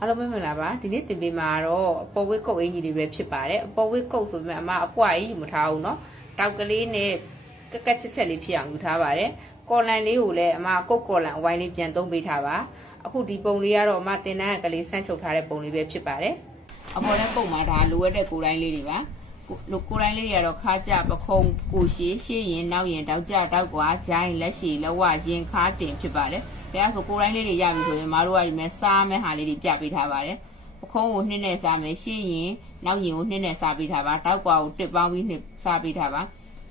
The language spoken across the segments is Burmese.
အားလုံးမင်္ဂလာပါဒီနေ့တင်ပေးမှာတော့အပေါ်ဝစ်ကုတ်အင်ကြီးတွေပဲဖြစ်ပါတယ်အပေါ်ဝစ်ကုတ်ဆိုပေမဲ့အမအပွားကြီးယူမထားဘူးเนาะတောက်ကလေးနဲ့ကက်ကက်ချက်ချက်လေးဖြစ်အောင်ယူထားပါတယ်ကော်လန်လေးကိုလည်းအမကုတ်ကော်လန်အဝိုင်းလေးပြန်သုံးပေးထားပါအခုဒီပုံလေးကတော့အမတင်တန်းကလေးဆန်းချုပ်ထားတဲ့ပုံလေးပဲဖြစ်ပါတယ်အပေါ်လည်းပုံမှာဒါလိုရတဲ့ကိုယ်တိုင်းလေးတွေပါကိုယ်တိုင်းလေးတွေကတော့ခါကြပခုံးကိုရှည်ရှေ့ရင်နောက်ရင်တောက်ကြတောက်ကွာဂျိုင်းလက်ရှည်လက်ဝရင်ခါတင်ဖြစ်ပါတယ်ဒါဆိုကိုယ်တိုင်းလေးတွေရပြီဆိုရင်မတို့ကဒီမဲ့စားမဲ့ဟာလေးတွေပြပေးထားပါတယ်ပခုံးကိုနှစ်နဲ့စားမယ်ရှင်းရင်နောက်ရင်ကိုနှစ်နဲ့စားပေးထားပါတောက်ကွာကိုတစ်ပေါင်းပြီးနှစ်စားပေးထားပါ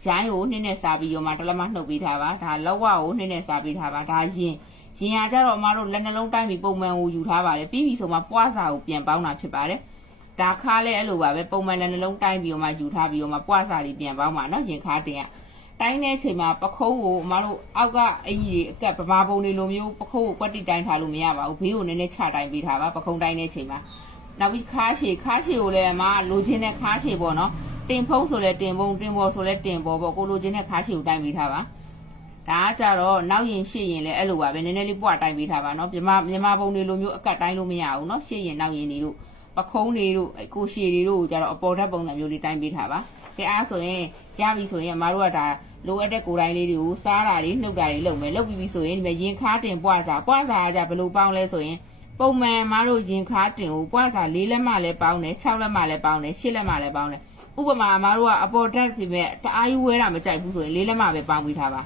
ဂျိုင်းကိုနှစ်နဲ့စားပြီးရောမှတလက်မနှုတ်ပေးထားပါဒါလောက်ဝကိုနှစ်နဲ့စားပေးထားပါဒါရင်ဟာကြတော့အမတို့လက်နှလုံးတိုင်းပြီးပုံမှန်ကိုယူထားပါတယ်ပြီးပြီဆိုမှပွားစာကိုပြန်ပေါင်းတာဖြစ်ပါတယ်ဒါခါလဲအဲ့လိုပါပဲပုံမှန်လက်နှလုံးတိုင်းပြီးတော့မှယူထားပြီးတော့မှပွားစာလေးပြန်ပေါင်းပါနော်ရင်ခါတင်ကတိုင်းတဲ့အချိန်မှာပခုံးကိုအမတို့အောက်ကအင်ကြီးတွေအကက်ပမာပုံတွေလိုမျိုးပခုံးကိုကွက်တိတိုင်းထားလို့မရပါဘူးဘေးကိုနည်းနည်းချတိုင်းပေးထားပါပခုံးတိုင်းတဲ့အချိန်မှာနောက်ပြီးခါရှည်ကိုလည်းအမလိုချင်တဲ့ခါရှည်ပေါ့နော်တင်ဖုံးဆိုလဲတင်ဖုံးတင်ပေါ်ဆိုလဲတင်ပေါ်ပေါ့ကိုလိုချင်တဲ့ခါရှည်ကိုတိုင်းပေးထားပါဒါကကြတော့နောက်ရင်ရှေ့ရင်လည်းအဲ့လိုပါပဲနည်းနည်းလေးပွားတိုင်းပေးထားပါနော်မြန်မာပုံတွေလိုမျိုးအကက်တိုင်းလို့မရဘူးနော်ရှေ့ရင်နောက်ရင်တွေတို့ပခုံးတွေတို့ကိုရှည်တွေတို့ကြတော့အပေါ်ဓာတ်ပုံစံမျိုးလေးတိုင်းပေးထားပါကဲအားဆိုရင်ရပြီဆိုရင်အမတို့ကဒါလိုအပ်တဲ့ကိုယ်တိုင်းလေးတွေကိုစားတာတွေနှုတ်တာတွေလုပ်မယ်လုပ်ပြီးပြီဆိုရင်ဒီမှာရင်ခါတင်ပွားစာကကြဘယ်လိုပေါင်းလဲဆိုရင်ပုံမှန်အမတို့ရင်ခါတင်ကိုပွားစာ၄လက်မှလည်းပေါင်းတယ်6လက်မှလည်းပေါင်းတယ်8လက်မှလည်းပေါင်းတယ်ဥပမာအမတို့ကအပေါ်ဓာတ်ဖြစ်မဲ့တအားယူဝဲတာမကြိုက်ဘူးဆိုရင်၄လက်မှပဲပေါင်းပြီးထားပါ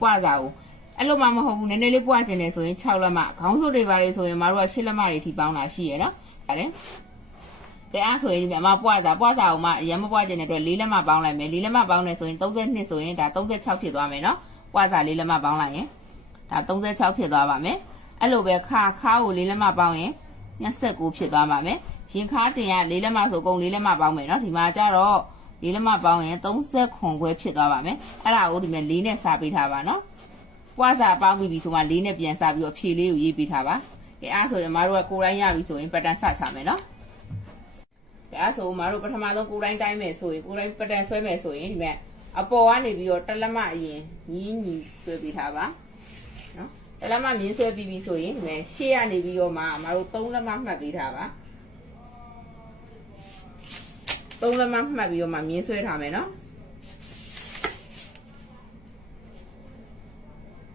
ပွားစာကိုအဲ့လိုမှမဟုတ်ဘူးနည်းနည်းလေးပွားကျင်တယ်ဆိုရင်6လက်မှခေါင်းစုပ်တွေပါလေဆိုရင်အမတို့က8လက်မှတွေထိပေါင်းတာရှိရနော်ဟုတ်တယ်အားဆိုရင်ဒီမှာပွားစာကိုမှရမပွားခြင်းတဲ့အတွက်၄လက်မပေါင်းလိုက်မယ်၄လက်မပေါင်းနေဆိုရင်32ဆိုရင်ဒါ36ဖြစ်သွားမယ်နော်ပွားစာ၄လက်မပေါင်းလိုက်ရင်ဒါ36ဖြစ်သွားပါမယ်အဲ့လိုပဲခါကို၄လက်မပေါင်းရင်29ဖြစ်သွားပါမယ်ရင်ခါတင်က၄လက်မဆိုကုန်၄လက်မပေါင်းမယ်နော်ဒီမှာကျတော့၄လက်မပေါင်းရင်30ခွဲဖြစ်သွားပါမယ်အဲ့ဒါကိုဒီမှာ၄နဲ့စားပေးထားပါနော်ပွားစာပေါင်းပြီးပြီဆိုမှ၄နဲ့ပြန်စားပြီးတော့ဖြေလေးကိုရေးပေးထားပါကဲအားဆိုရင်မတို့ကကိုယ်တိုင်းရပြီဆိုရင်ပတ်တန်စချမယ်နော်ဒါဆိုမတို့ပထမဆုံးကိုယ်တိုင်းတိုင်းမယ်ဆိုရင်ကိုယ်တိုင်းပတန်ဆွဲမယ်ဆိုရင်ဒီမဲ့အပေါ်ကနေပြီးတော့တလက်မအရင်ညီဆွဲပေးထားပါနော်တလက်မမြင်းဆွဲပြီးပြီဆိုရင်ဒီမဲ့ရှေ့ကနေပြီးတော့မှမတို့3လက်မမှတ်ပေးထားပါ3လက်မမှတ်ပြီးတော့မှမြင်းဆွဲထားမယ်နော်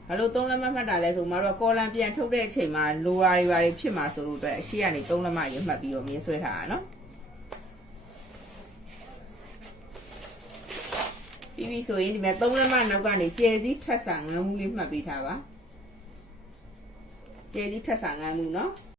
ဘလို့3လက်မမှတ်တာလဲဆိုမတို့ကော်လံပြန်ထုတ်တဲ့အချိန်မှာလိုရာတွေဖြစ်မှာဆိုလို့အတွက်အရှေ့ကနေ3လက်မရမှတ်ပြီးတော့မြင်းဆွဲထားတာနော်ပြီးပြီဆိုရင်ဒီမှာ3လက်မနောက်ကနေကျယ်စည်းထက်ဆာငန်းမှုလေးမှတ်ပေးထားပါကျယ်စည်းထက်ဆာငန်းမှုเนาะ